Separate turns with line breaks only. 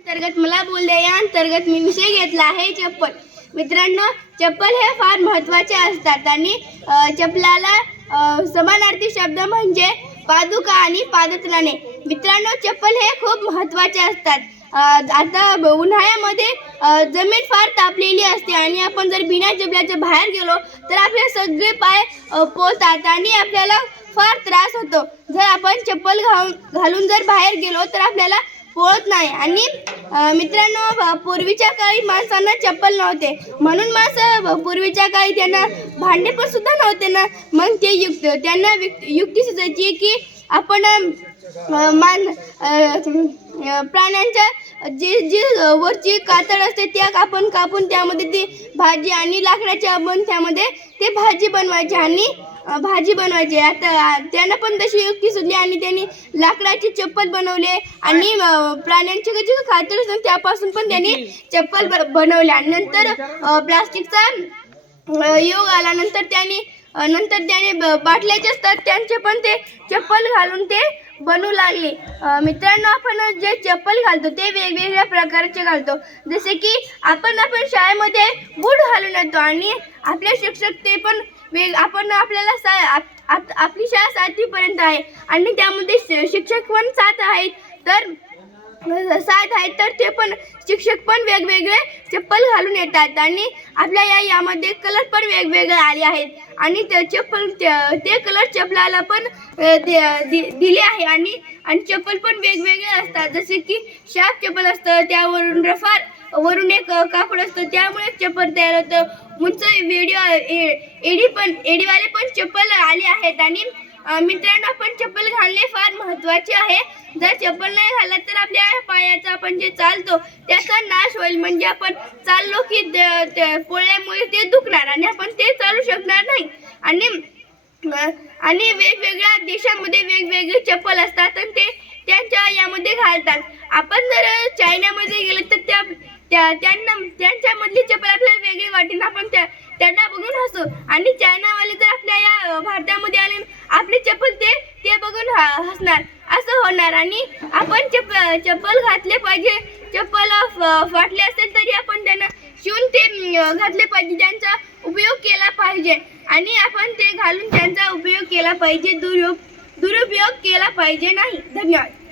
अंतर्गत मला बोल द्या. या अंतर्गत मी विषय घेतला आहे चप्पल. मित्रांनो चप्पल हे फार महत्त्वाचे असतात आणि चप्पलाला समानार्थी शब्द म्हणजे पादुका आणि पादत्राणे. मित्रांनो चप्पल हे खूप महत्त्वाचे असतात. आता उन्हाळ्यामध्ये जमीन फार तापलेली असते आणि आपण जर बिना चपल्याच्या बाहेर गेलो तर आपले सगळे पाय पोहतात आणि आपल्याला फार त्रास होतो. जर आपण चप्पल घालून घालून जर बाहेर गेलो तर आपल्याला पोळत नाही. आणि मित्रांनो पूर्वीच्या काळी माणसांना चप्पल नव्हते. म्हणून माणसं पूर्वीच्या काळी त्यांना भांडे पण सुद्धा नव्हते ना. मग ते युक्त त्यांना युक्ती सुचायची की आपण मान प्राण्यांच्या जी जी वरची कातड असते त्या आपण कापून त्यामध्ये ती भाजी आणि लाकडाची आपण त्यामध्ये ते भाजी बनवायची आणि भाजी बनवायची. आता त्यांना पण तशी युक्ती सुचली आणि त्यांनी लाकडाची चप्पल बनवले आणि प्राण्यांची जी कातड असते त्यापासून पण त्यांनी चप्पल ब- बनवले. आणि नंतर प्लास्टिकचा योग आला नंतर त्यांनी नंतर त्याने बाटल्याचे असतात त्यांचे पण ते चप्पल घालून ते बनवू लागले. मित्रांनो आपण जे चप्पल घालतो ते वेगवेगळ्या प्रकारचे घालतो. जसे की आपण आपण शाळेमध्ये बूट घालून येतो आणि आपले शिक्षक ते पण वेग आपण आपल्याला सा आप- आप- आपली शाळा सातवीपर्यंत आहे आणि त्यामध्ये शिक्षक पण सात आहेत. तर सात आहेत तर ते पण शिक्षक पण वेगवेगळे चप्पल घालून येतात आणि आपल्या या यामध्ये कलर पण वेगवेगळे आले आहेत. आणि ते चप्पल ते- कलर चपलाला पण दि- दि- दिले आहे आणि आणि चप्पल पण वेगवेगळे असतात. जसे की शार्प चप्पल असतं त्यावरून रफार वरून एक कापड असतं त्यामुळे चप्पल तयार होतं. उंच व्हिडिओ एडी पण एडीवाले पण चप्पल आले आहेत आणि मित्रांनो आपण चप्पल घालणे फार महत्त्वाचे आहे. जर चप्पल नाही घालत तर आपल्या पायाचा आपण जे चालतो त्याचा नाश होईल. म्हणजे आपण चाललो की द- त्या पोळ्यामुळे ते दुखणार आणि आपण ते चालू शकणार नाही. आणि आणि वेगवेगळ्या देशामध्ये वेगवेगळे चप्पल असतात आणि ते त्यांच्या यामध्ये घालतात. आपण जर चायनामध्ये गेलो तर त्या त्या त्यांना त्यांच्यामधली चप्पल आपल्याला वेगळी वाटेल. आपण त्या त्यांना बघून हसू. आणि चायना जर आपल्या या अ, भारतामध्ये आले आपली चप्पल ते ते बघून ह- हसणार. असं होणार आणि आपण चप चप्पल घातले पाहिजे. चप्पल फाटले असेल तरी आपण त्यांना शिवून ते घातले पाहिजे. त्यांचा उपयोग केला पाहिजे. आणि आपण ते घालून त्यांचा उपयोग केला पाहिजे. दुरुप दुरुपयोग केला पाहिजे नाही. धन्यवाद.